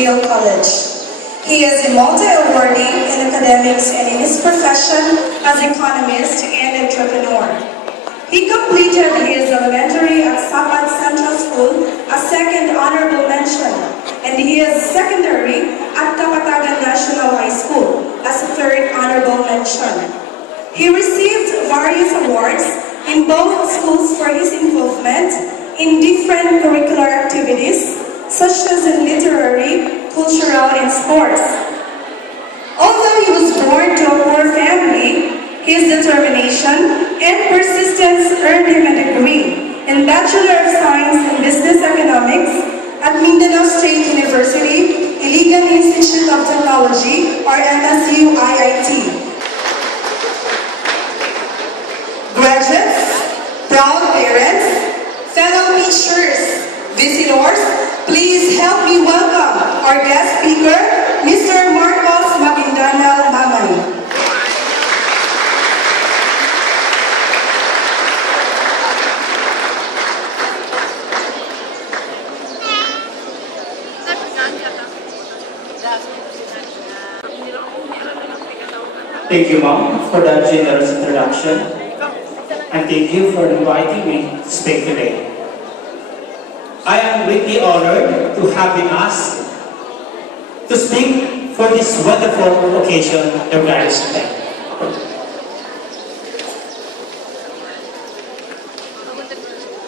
Yale College. He is a multi-awardee in academics and in his profession as economist and entrepreneur. He completed his elementary at Sapad Central School, a second honorable mention, and his secondary at Kapatagan National High School as a third honorable mention. He received various awards in both schools for his involvement in different curricular activities, such as in literary, cultural, and sports. Although he was born to a poor family, his determination and persistence earned him a degree in Bachelor of Science in Business Economics at Mindanao State University, Iligan Institute of Technology, or MSU IIT. Graduates, proud parents, fellow teachers, visitors, please help me welcome our guest speaker, Mr. Marcos Maguindanao Mamay. Thank you, Mom, for that generous introduction, and thank you for inviting me to speak today. I am greatly honored to have been asked to speak for this wonderful occasion of Paris today.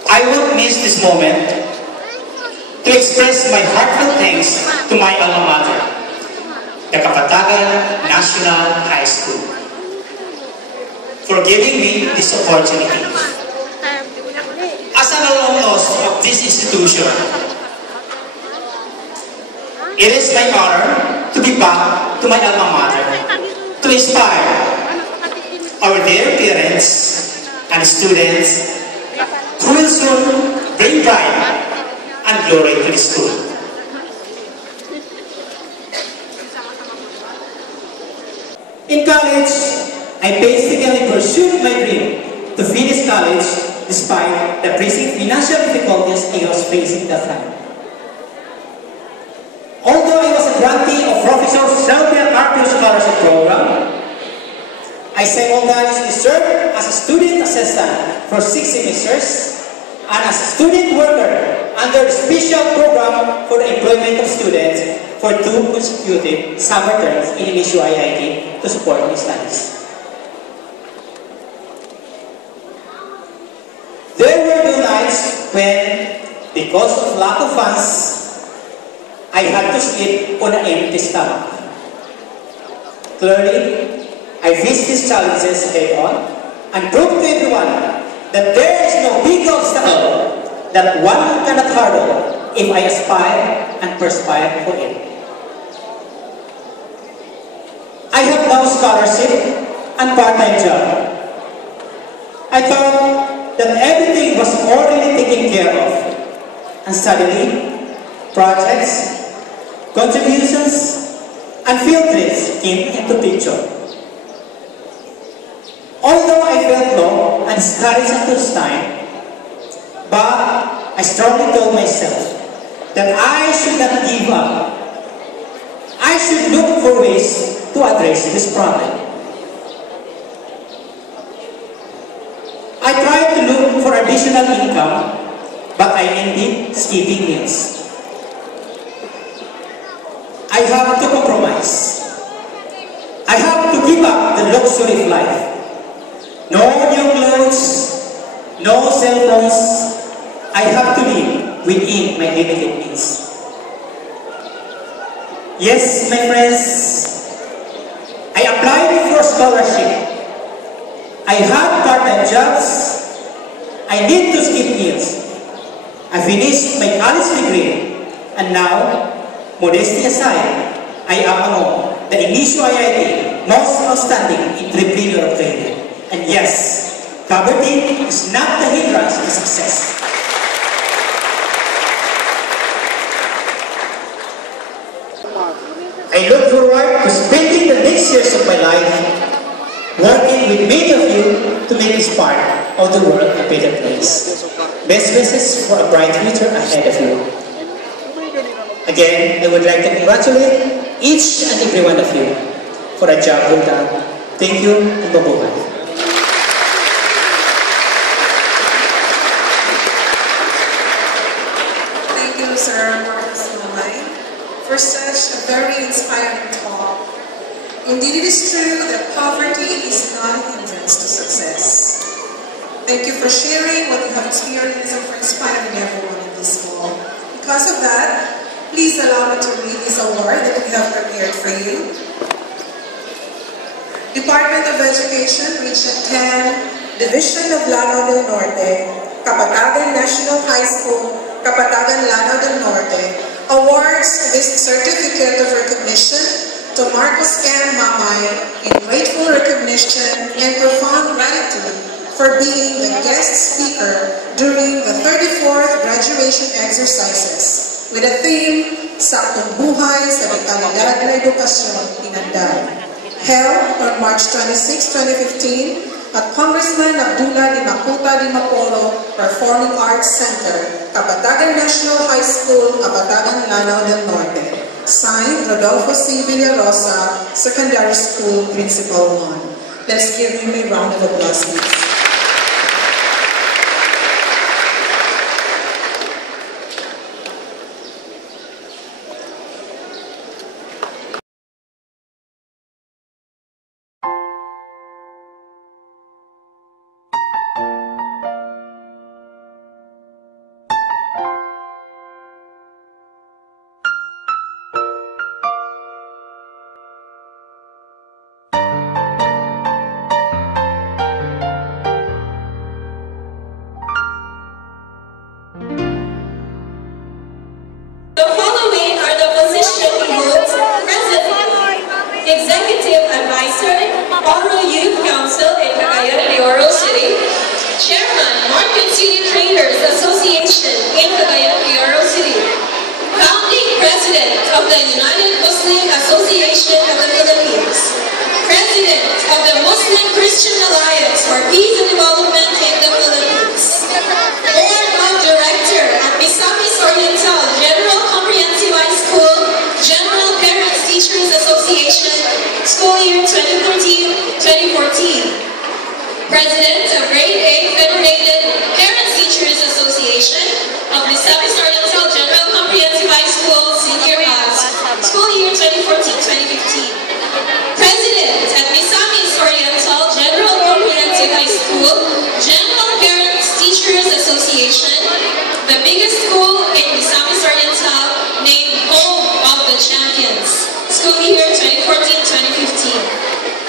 I won't miss this moment to express my heartfelt thanks to my alma mater, the Kapatagan National High School, for giving me this opportunity. As an alumnus of this institution, it is my honor to be back to my alma mater to inspire our dear parents and students who will soon bring pride and glory to the school. In college, I basically pursued my dream to finish college despite the pressing financial difficulties I was facing that time. Although I was a grantee of Professor Sylvia Carpio Scholarship Program, I simultaneously served as a student assistant for 6 semesters and as a student worker under the special program for the employment of students for 2 consecutive summer terms in MSU IIT to support my studies. There were 2 nights when, because of lack of funds, I had to sleep on an empty stomach. Clearly, I faced these challenges head on and proved to everyone that there is no big obstacle that one cannot hurdle if I aspire and perspire for it. I have now scholarship and part-time job. I thought that everything was already taken care of, and suddenly, projects, contributions, and field trips came into picture. Although I felt low and discouraged at this time, but I strongly told myself that I should not give up. I should look for ways to address this problem. I tried to look for additional income, but I ended skipping meals. I have to compromise. I have to give up the luxury of life. No new clothes, no cell phones. I have to live within my limited means. Yes, my friends, I applied for scholarship. I had part-time jobs. I need to skip meals. I finished my college degree, and now, modesty aside, I am among the MSU IIT most outstanding entrepreneur of training. And yes, poverty is not the hindrance to success. I look forward to spending the next years of my life working with many of you to make this part of the world a better place. Best wishes for a bright future ahead of you. Again, I would like to congratulate each and every one of you for a job well done. Thank you and mabuhay. Thank you, Sir Marcos Mamay, for such a very inspiring talk. Indeed, it is true that poverty is not a hindrance to success. Thank you for sharing what you have experienced and for inspiring everyone in this hall. Because of that, please allow me to read this award that we have prepared for you. Department of Education, Region 10, Division of Lanao del Norte, Kapatagan National High School, Kapatagan Lanao del Norte, awards this certificate of recognition to Marcos M. Mamay in grateful recognition and profound gratitude for being the guest speaker during the 34th graduation exercises with a theme, Saktong Buhay sa Dekalidad na Edukasyon, Tinandaan, held on March 26, 2015 at Congressman Abdullah Dimacuta Dimapolo Performing Arts Center, Kapatagan National High School, Kapatagan, Lanao del Norte. Signed, Rodolfo C. Villarosa, Secondary School, Principal 1. Let's give him a round of applause, please. Executive Advisor, Oro Youth Council in Cagayan de Oro City, Chairman, Market City Traders Association in Cagayan de Oro City, Founding President of the United Muslim Association of the Philippines, President of the Muslim Christian Alliance for Peace and Development in the Philippines, Board of Director at Misamis Oriental General Comprehensive High School, General Parents Teachers Association, School Year 2013-2014. President of Grade A Federated Parents Teachers Association of Misamis Oriental General Comprehensive High School, Senior Class, School Year 2014-2015. President at Misamis Oriental General Comprehensive High School, General Parents Teachers Association, the biggest school in Misamis Oriental, named Home of the Champions, School Year 2014-2015.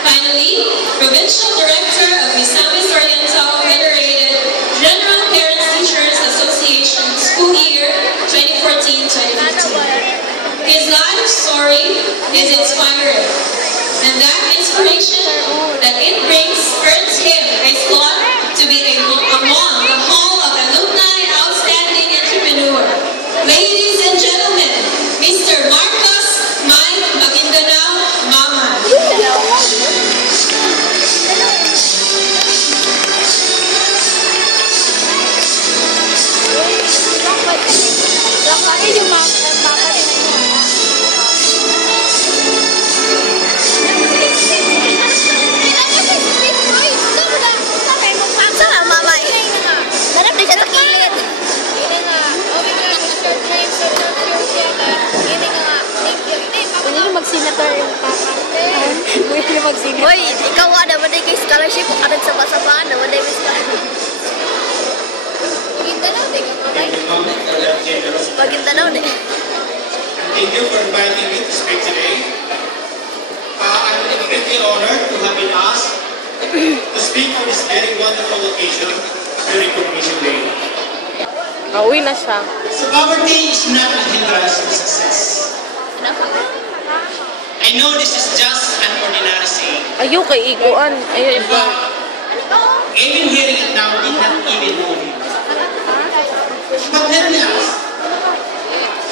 Finally, Provincial Director of Misamis Oriental Federated General Parents Teachers Association, School Year 2014-2015. His life story is inspiring, and that inspiration that it brings earns him a slot to be among the Hall of Alumni Outstanding Entrepreneur. Ladies and gentlemen, Mr. Marcos Mike Maguindanao Mamay. Mag-senator yung papa. Pwede mag-senator. Uy, ikaw ada ba kay scholarship o kadag sa basapaan na wala yung scholarship? Pagintanaw din ka mamay. Pagintanaw din. Thank you for inviting me to speak today. I'm greatly honored to have been asked to speak on this very wonderful occasion during Recognition Day. Uwi na siya. So poverty is not a hindrance to success. I know this is just an ordinary saying. Ayaw kay iguan. Ayaw iba. Even hearing it now did not even know it. But let me ask,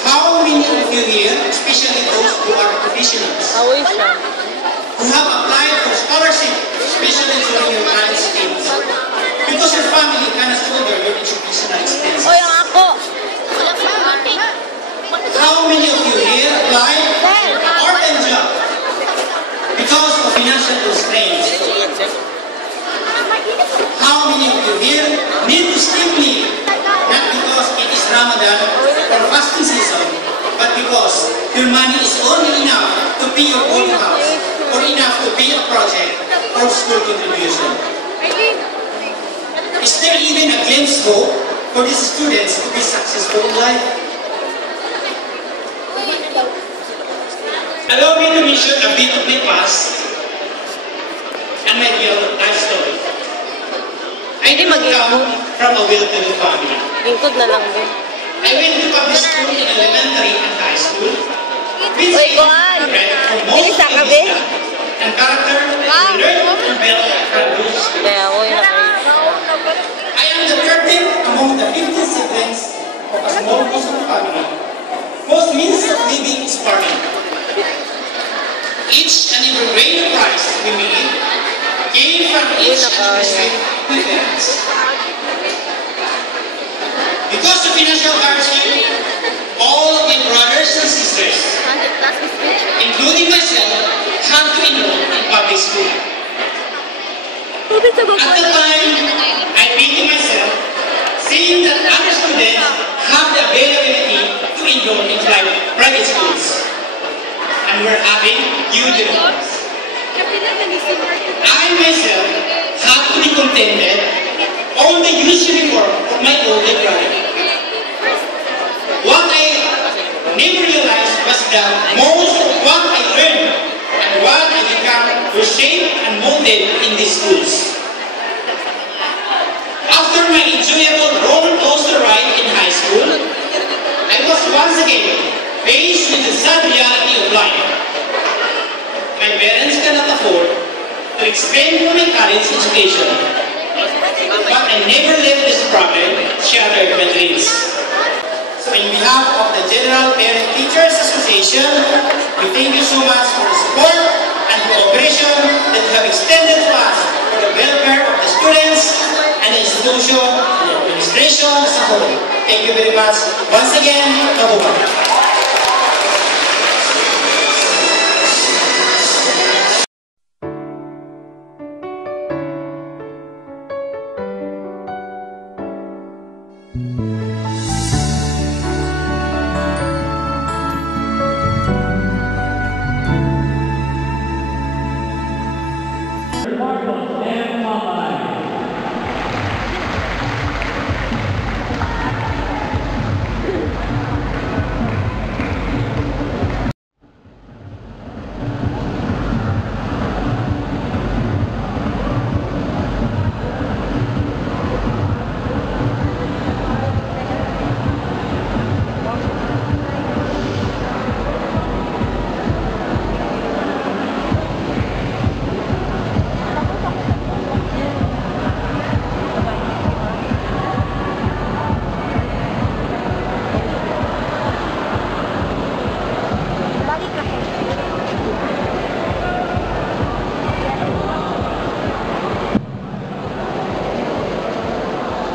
how many of you here, especially those who are professionals, who have applied for scholarship, especially during your college days, because your family cannot shoulder your educational expenses? Oy, ang ako! How How many of you here applied for a part-time job because of financial constraints? How many of you here need to skip leave, not because it is Ramadan or fasting season, but because your money is only enough to pay your own house or enough to pay a project or school contribution? Is there even a glimpse of hope for these students to be successful in life? Allow me to mention a bit of my past and my real life story. I did not come from a well-to-do family. Lingkod na lang din. I went to public school in elementary and high school, which Uy, is Kuan! for most Isa ka, of be? and character that we learn to build from those schools. Kaya ako yung I am the 13th among the 15 siblings of a small Muslim family, whose means of living is farming. Each and every grain of rice we made came from each and every street we parents. Because of financial hardship, all of my brothers and sisters, including myself, had to enroll in public school. At the time, I pitied myself, seeing that other students have the availability to enroll in private schools, and were having huge enrollments. I myself had to be contented on the used uniform of my older brother. What I never realized was that most of what I learned and what I became were shaped and molded in these schools. After my enjoyable roller coaster ride in high school, I was once again faced with the sad reality of life. My parents cannot afford to expend on my college education, but I never let this problem shatter my dreams. So in behalf of the General Parent Teachers Association, we thank you so much for the support and cooperation that you have extended to us for the welfare of the students and the institution and the administration as a whole. Thank you very much. Once again, Kabuhan.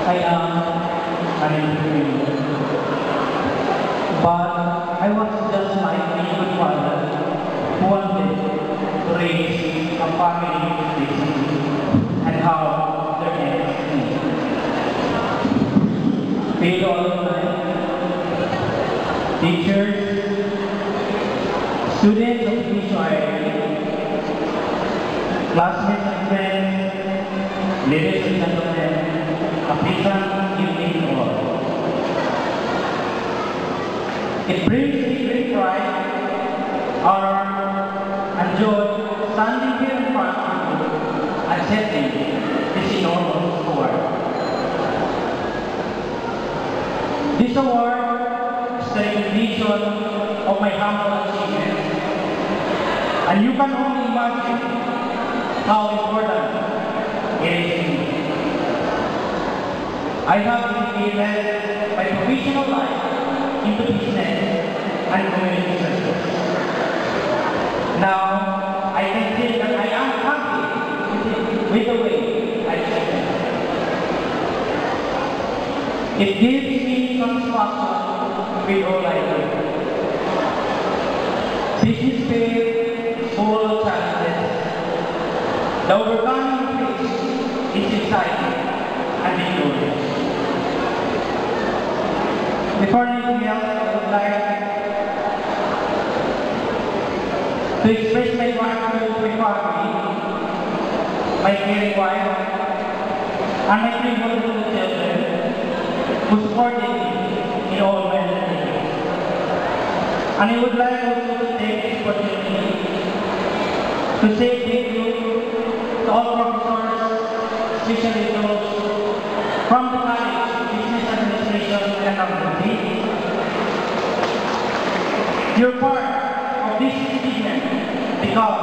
I am an entrepreneur, but I was just like any good father who wanted to raise a family peacefully and how their next needs. Paid all the time, teachers, students of PCRA, classmates and friends, ladies and gentlemen, a pleasant evening all. It brings me great pride, honor, and joy standing here in front of you and accepting this enormous award. This award is the recognition of my humble achievement, and you can only imagine how important it is to me. I have dedicated my professional life into business and community service. Now, I can say that I am happy with the way I spend it. It gives me satisfaction with all I do. business fair full of challenges. The overcoming phase is exciting and victorious. Before anything else, I would like to express my gratitude to my family, my caring wife, and my three wonderful children who supported me in all my endeavors. And I would like also to take this opportunity to say thank you to all professors, especially those from the College of Business Administration and Accountancy. You're part of this achievement because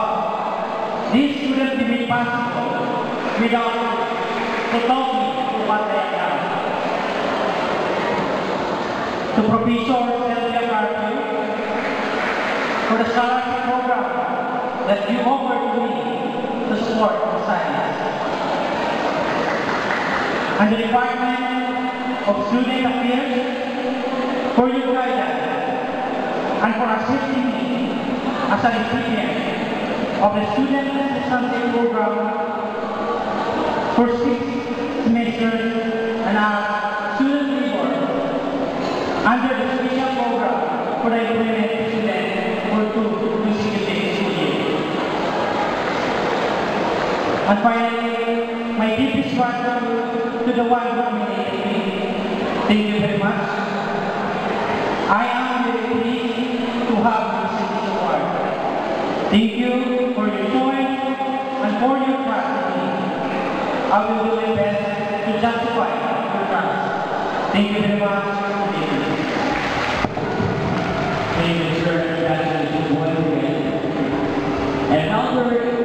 this wouldn't be made possible without the talking to what they have done. To Professor Sylvia Carpio for the scholarship program that you offered to me to support the science. And the Department of Student Affairs for your guidance and for assisting me as a recipient of the Student Assistance Program for 6 semesters and a student labor under the special program for the employment student for 2 consecutive school years. And finally, my deepest gratitude to the one who nominated me. Thank you very much. I am very pleased to have received this award. Thank you for your choice and for your trust in me. I will do my best to justify your trust. Thank you very much. Thank you. Thank you, sir. Congratulations once again. And now we're